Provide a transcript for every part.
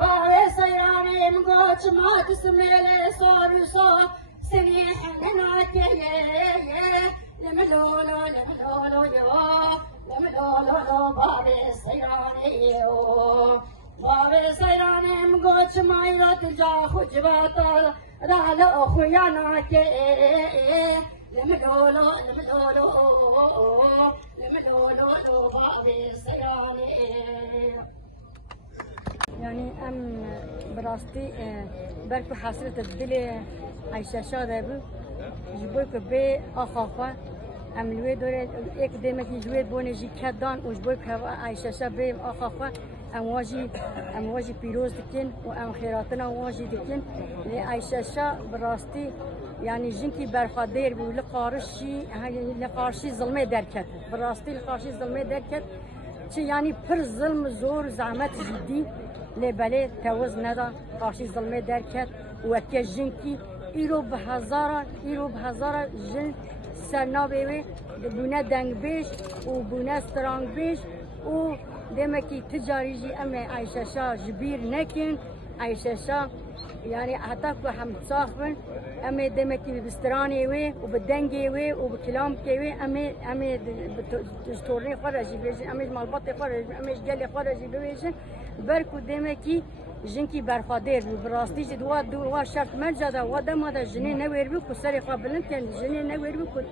Ve sayarım koçma kısmele sorusa seni henakeye lemlolo lemlolo yo lemlolo bave sayarım bave sayarım koçma iratca hujvata dala khuyana ke lemlolo lemlolo lemlolo bave sayarım يعني أم براستي بركو حصلت الدلي عايشة شادبو جبوك بي أخافة أم الوي دوري إك ديمك يجوي بوني جي كدان وجبوك عايشة شابي أخافة أم واجي بيروز دكين وأم خيراتنا واجي دكين عايشة شا براستي يعني جنكي برخادير بي لقارشي ظلمي دركت براستي لقارشي ظلمي دركت يعني پر ظلم زور زعمت جدي لبلي توز ندا قاشي ظلمي دركت وكي جنكي إيرو بهزارة جن سرنابيوي بونا دنگ بيش وبونا سترانگ بيش و دمكي تجاري جي أمي عايشة شا جبير نكين عايشة شا يعني حتى كو هم تصاحبن أمي دمكي بستراني وي وبدنجي وي وبكلامكي وي أمي بتورني خرجي بيجن أمي مالبطي خرج أمي جلي خرجي بيجن بركو دمكي جنكي برخادير براستي دوا شرط مرجدا ودا ما دا جني نوير بي كسري قبلن كان جني نوير بي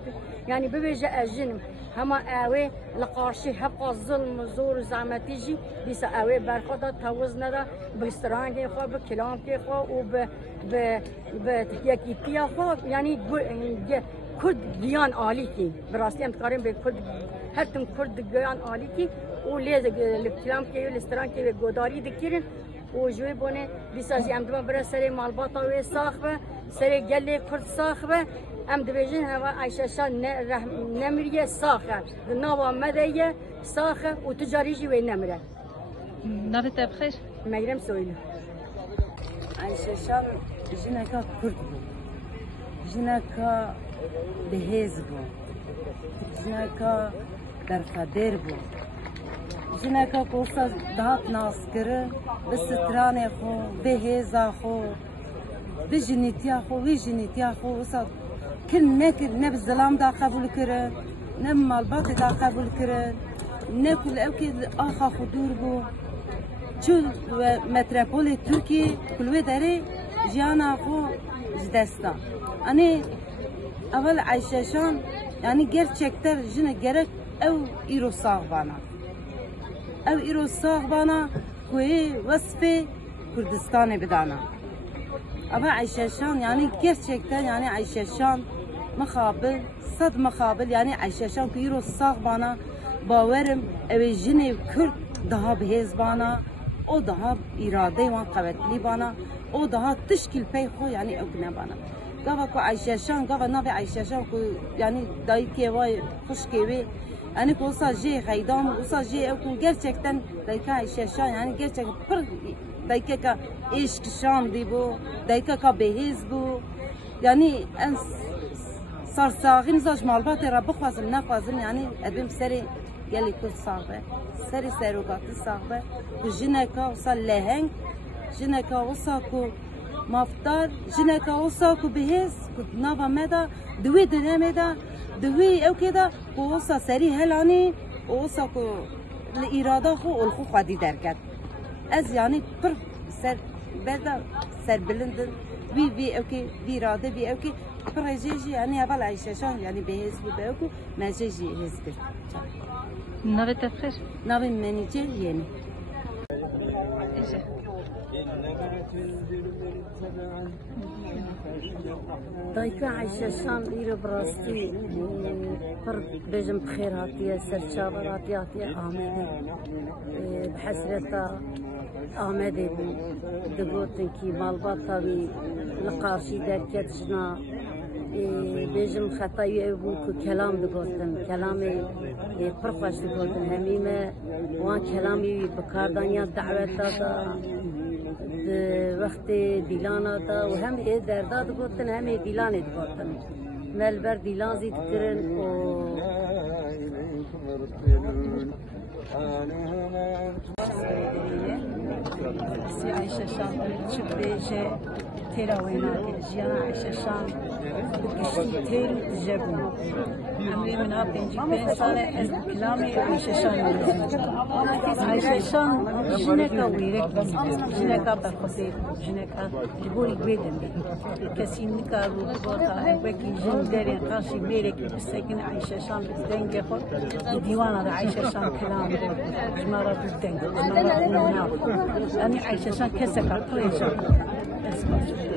يعني بيجا الجنم هما اوي لقارشي حق الظلم زور زعمتيجي بيس اوي برخدا توزنا دا بسترانجي خو بكلامكي خو وب ب يكيتيا خو يعني كرد جيان عاليكي براستي ام تقارن بكرد هرتم كرد جيان عاليكي وليز الكلامكي والسترانكي وغداري دكيرن وجوي بونه بيساجي ام دما برا سري مالباطا وي صاخبه سري جلي كرد صاخبه ام دبيجن هوا عايشه شان نمريه صاخه نوا مديه صاخه وتجاريجي وي نمره نافت بخير مريم سويل عايشه شان جنكا كرد جنكا بهز بو جنكا برخدير بو جنكا قوسا دهات ناسكر بستراني خو بهزا خو بجنيتيا خو وجنيتيا خو وصا كل نكر نب الظلام دا قبول كرن نب مالبات دا قبول كرن نكل اوكي اخا خدور بو شو متروبولي تركي كل وداري جانا خو جدستا اني اول عايشه شان يعني gerçekten جن gerek او ايرو صاغبانا او ايرو صاغبانا كوي وصفه كردستان بدانا ama عايشه شان يعني gerçekten yani عايشه شان مخابل صد مخابل yani عايشه شان كيرو صاغبانا باورم او جن كرد daha بهز بانا o daha irade ve kuvvetli bana o daha tışkil pey ho yani ögne bana gava ko Ayşe Şan gava navi Ayşe Şan ko yani dayı kevay hoş kevi yani ko sadece haydam o sadece ko gerçekten dayı Ayşe Şan yani gerçekten pır dayı ka eşk şan di bu dayı ka behiz bu yani en sarsağın zaj malbat rabbi khazım ne khazım yani edim seri يلي كل صعبة سري سيروقات صعبة وجنكا وصل لهنج جنكا وصاكو مفتار جنكا وصاكو بهز كنت نافا مدا دوي دنامدا دوي او كده وصا سري هلاني وصاكو الإرادة خو والخو خادي دركت از يعني بر سر بدا سر بلندن وي اوكي وي إرادة وي اوكي برجيجي يعني أبل عيشة شان يعني بهز بأوكو ما جيجي هزبت نافت بخير نافي منيجي يني دايكا عايشة شان إيرو براستي بر بجم بخير هاتية سرشابر هاتية آمدي بحسرتا آمدي دبوتن كي مالباطا بي لقارشي دركت جنا بيجم خطاي ابو كلام دغوتن كلامي برفاش دغوتن هميمه وان كلامي بكاردانيا دعوتا دا وقت ديلانا دا وهم اي دردا دغوتن هم ديلان دغوتن ملبر ديلان زيد كرن و إليكم يرسلون حالهم سی عایشه شام چه بیشه تراوینا جیان عایشه شام کشتی تیر جبون امری منا پنج ساله از کلامی عایشه شام عایشه شام جنکا ویرک جنکا برخواسته جنکا جبوری بیدم کسی نکارو بوتا بکی جن دارین قاسی بیرک بسکن عایشه شام بدنگ خود دیوانه عایشه شام کلام جمارا بدنگ جمارا ناف أنا عايشة عشان كسر كل شيء.